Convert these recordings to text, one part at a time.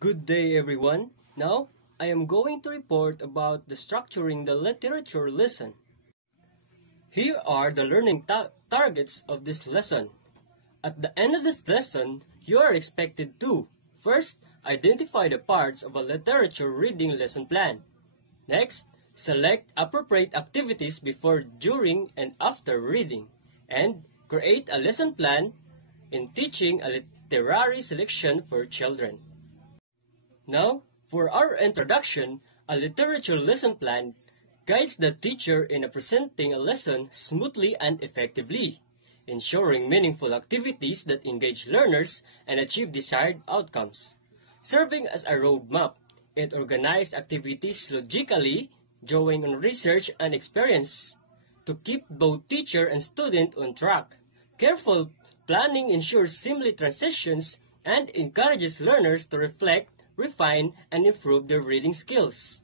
Good day, everyone. Now, I am going to report about the structuring the literature lesson. Here are the learning targets of this lesson. At the end of this lesson, you are expected to first, identify the parts of a literature reading lesson plan. Next, select appropriate activities before, during, and after reading. And create a lesson plan in teaching a literary selection for children. Now, for our introduction, a literature lesson plan guides the teacher in presenting a lesson smoothly and effectively, ensuring meaningful activities that engage learners and achieve desired outcomes. Serving as a roadmap, it organizes activities logically, drawing on research and experience to keep both teacher and student on track. Careful planning ensures seamless transitions and encourages learners to reflect, refine, and improve their reading skills.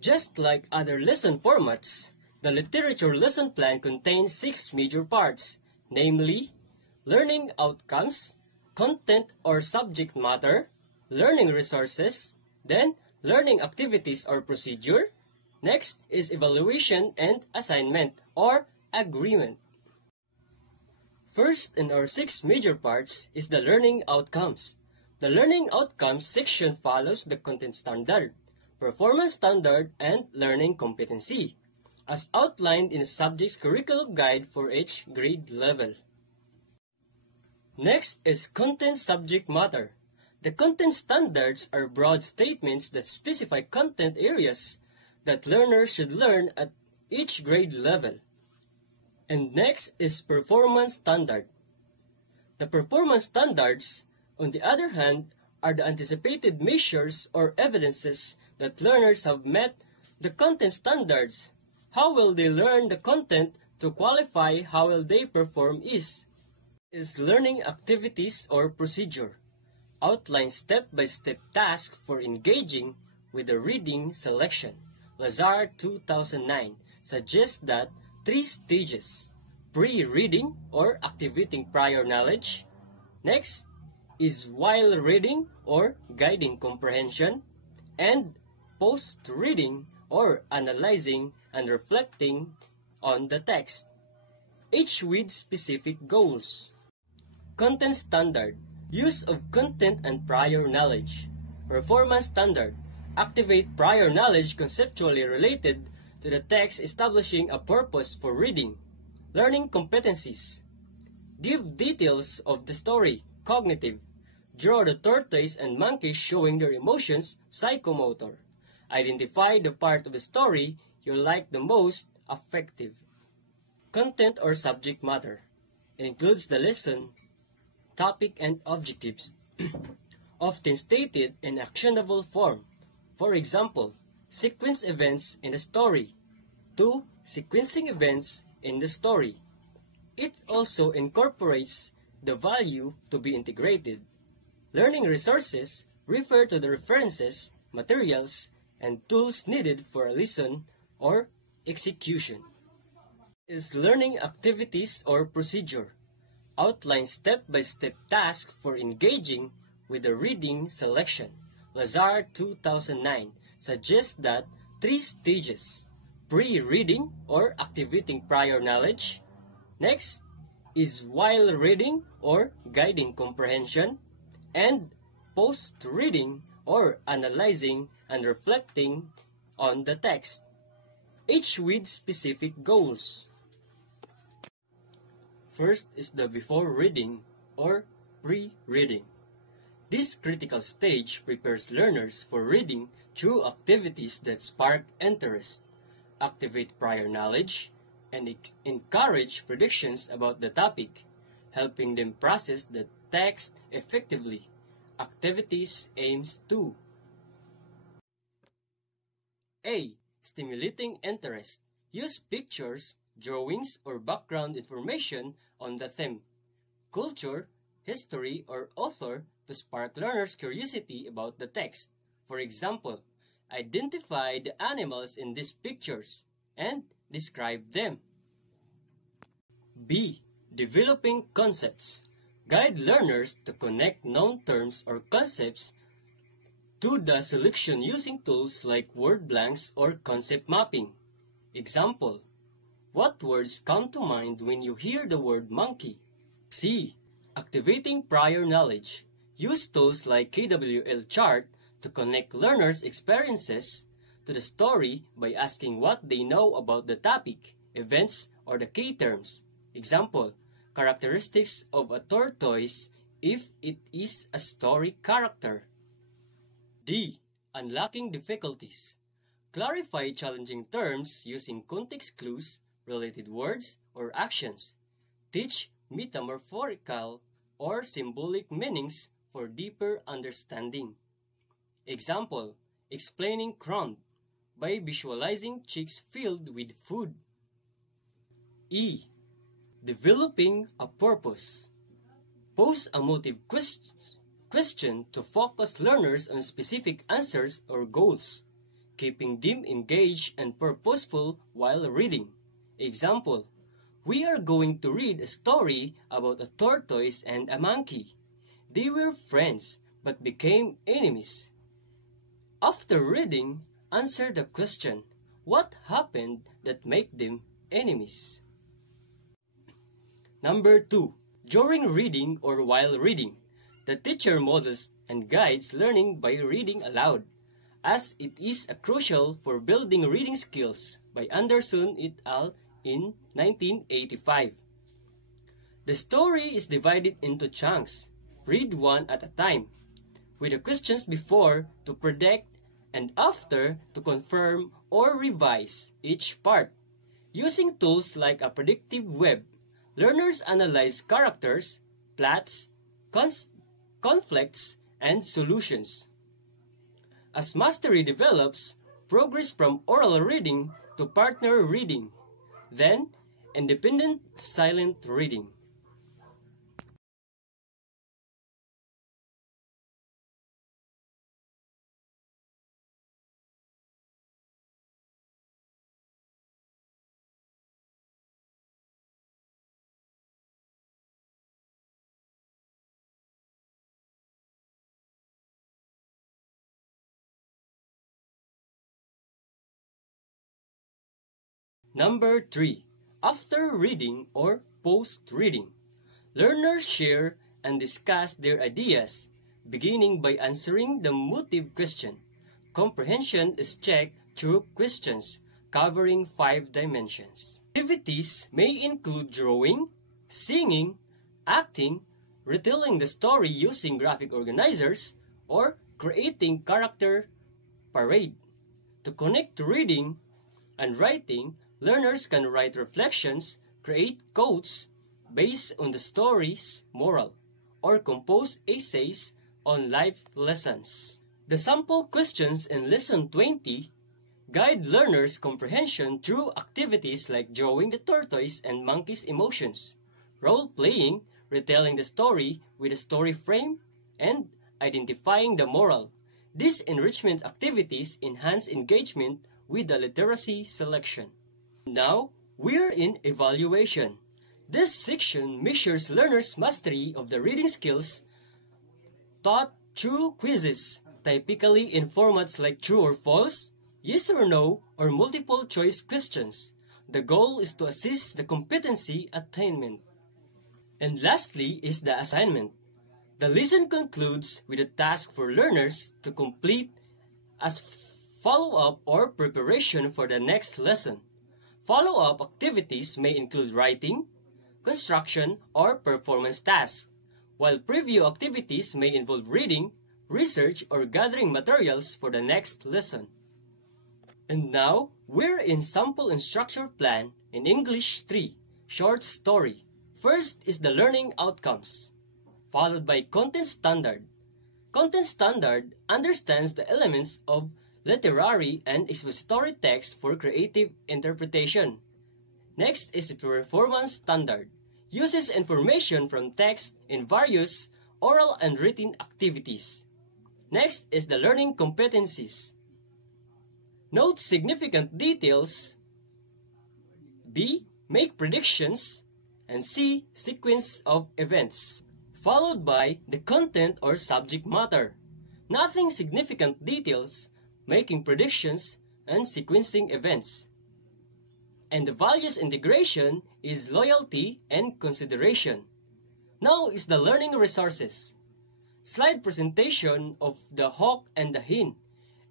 Just like other lesson formats, the literature lesson plan contains 6 major parts, namely, learning outcomes, content or subject matter, learning resources, then learning activities or procedure. Next is evaluation and assignment or agreement. First in our 6 major parts is the learning outcomes. The learning outcomes section follows the content standard, performance standard, and learning competency, as outlined in the subject's curriculum guide for each grade level. Next is content subject matter. The content standards are broad statements that specify content areas that learners should learn at each grade level. And next is performance standard. The performance standards, on the other hand, are the anticipated measures or evidences that learners have met the content standards. How will they learn the content to qualify how will they perform is learning activities or procedure. Outline step-by-step tasks for engaging with the reading selection. Lazar 2009 suggests that 3 stages: pre-reading or activating prior knowledge. Next is while reading or guiding comprehension, and post-reading or analyzing and reflecting on the text, each with specific goals. Content standard, use of content and prior knowledge. Performance standard, activate prior knowledge conceptually related to the text, establishing a purpose for reading. Learning competencies, give details of the story. Cognitive, draw the tortoise and monkey showing their emotions. Psychomotor, identify the part of the story you like the most. Affective. Content or subject matter, it includes the lesson, topic, and objectives, often stated in actionable form. For example, sequence events in the story. 2. Sequencing events in the story. It also incorporates the value to be integrated. Learning resources refer to the references, materials, and tools needed for a lesson or execution. Is learning activities or procedure. Outline step-by-step tasks for engaging with the reading selection. Lazar 2009 suggests that 3 stages: pre-reading or activating prior knowledge. Next is while reading or guiding comprehension, and post-reading or analyzing and reflecting on the text, each with specific goals. First is the before reading or pre-reading. This critical stage prepares learners for reading through activities that spark interest, activate prior knowledge, and encourage predictions about the topic, helping them process the text effectively. Activities aims to A. Stimulating interest. Use pictures, drawings, or background information on the theme, culture, history, or author to spark learners' curiosity about the text. For example, identify the animals in these pictures and describe them. B. Developing concepts. Guide learners to connect known terms or concepts Do the selection using tools like word blanks or concept mapping. Example: what words come to mind when you hear the word monkey? C. Activating prior knowledge. Use tools like KWL chart to connect learners' experiences to the story by asking what they know about the topic, events, or the key terms. Example: characteristics of a tortoise if it is a story character. D. Unlocking difficulties. Clarify challenging terms using context clues, related words, or actions. Teach metamorphorical or symbolic meanings for deeper understanding. Example: explaining crumb by visualizing chicks filled with food. E. Developing a purpose. Pose a motive question to focus learners on specific answers or goals, keeping them engaged and purposeful while reading. Example: we are going to read a story about a tortoise and a monkey. They were friends but became enemies. After reading, answer the question, what happened that made them enemies? Number 2. During reading or while reading, the teacher models and guides learning by reading aloud, as it is crucial for building reading skills, by Anderson et al. In 1985. The story is divided into chunks. Read one at a time, with the questions before to predict and after to confirm or revise each part. Using tools like a predictive web, learners analyze characters, plots, conflicts, and solutions. As mastery develops, progress from oral reading to partner reading, then independent silent reading. Number 3. After reading or post-reading, learners share and discuss their ideas, beginning by answering the motive question. Comprehension is checked through questions covering 5 dimensions. Activities may include drawing, singing, acting, retelling the story using graphic organizers, or creating character parade. To connect reading and writing, learners can write reflections, create quotes based on the story's moral, or compose essays on life lessons. The sample questions in Lesson 20 guide learners' comprehension through activities like drawing the tortoise and monkey's emotions, role-playing, retelling the story with a story frame, and identifying the moral. These enrichment activities enhance engagement with the literacy selection. Now, we're in evaluation. This section measures learners' mastery of the reading skills taught through quizzes, typically in formats like true or false, yes or no, or multiple choice questions. The goal is to assist the competency attainment. And lastly is the assignment. The lesson concludes with a task for learners to complete as follow-up or preparation for the next lesson. Follow-up activities may include writing, construction, or performance tasks, while preview activities may involve reading, research, or gathering materials for the next lesson. And now, we're in Sample and Structure Plan in English 3, Short Story. First is the learning outcomes, followed by Content Standard. Content Standard understands the elements of literary and expository text for creative interpretation. Next is the Performance Standard, uses information from text in various oral and written activities. Next is the Learning Competencies. Note significant details. B. Make predictions. And C. Sequence of events. Followed by the content or subject matter. nothing significant details, making predictions, and sequencing events. And the values integration is loyalty and consideration. Now is the learning resources. Slide presentation of the hawk and the hen,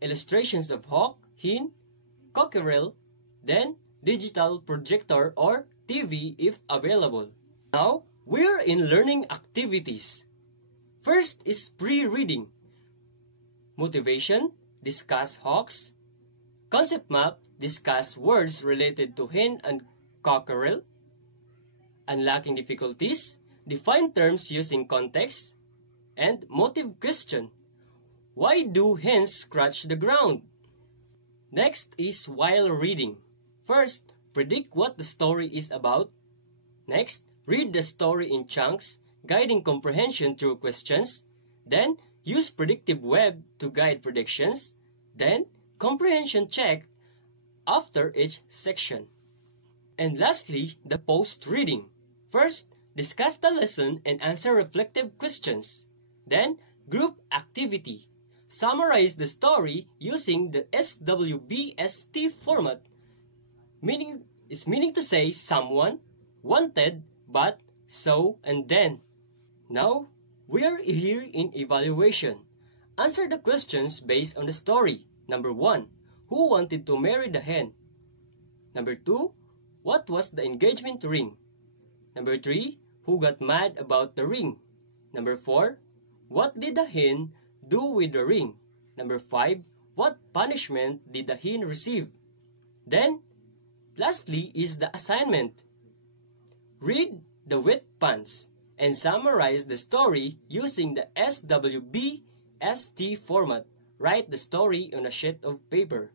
illustrations of hawk, hen, cockerel, then digital projector or TV if available. Now, we're in learning activities. First is pre-reading. Motivation, discuss hawks. Concept map, discuss words related to hen and cockerel. Unlocking difficulties, define terms using context. And motive question, why do hens scratch the ground? Next is while reading. First, predict what the story is about. Next, read the story in chunks, guiding comprehension through questions. Then, use predictive web to guide predictions. Then, comprehension check after each section. And lastly, the post-reading. First, discuss the lesson and answer reflective questions. Then, group activity. Summarize the story using the SWBST format. Meaning to say someone, wanted, but, so, and then. Now, we are here in evaluation. Answer the questions based on the story. Number 1. Who wanted to marry the hen? Number 2. What was the engagement ring? Number 3. Who got mad about the ring? Number 4. What did the hen do with the ring? Number 5. What punishment did the hen receive? Then, lastly is the assignment. Read the wet pants and summarize the story using the SWBST format. Write the story on a sheet of paper.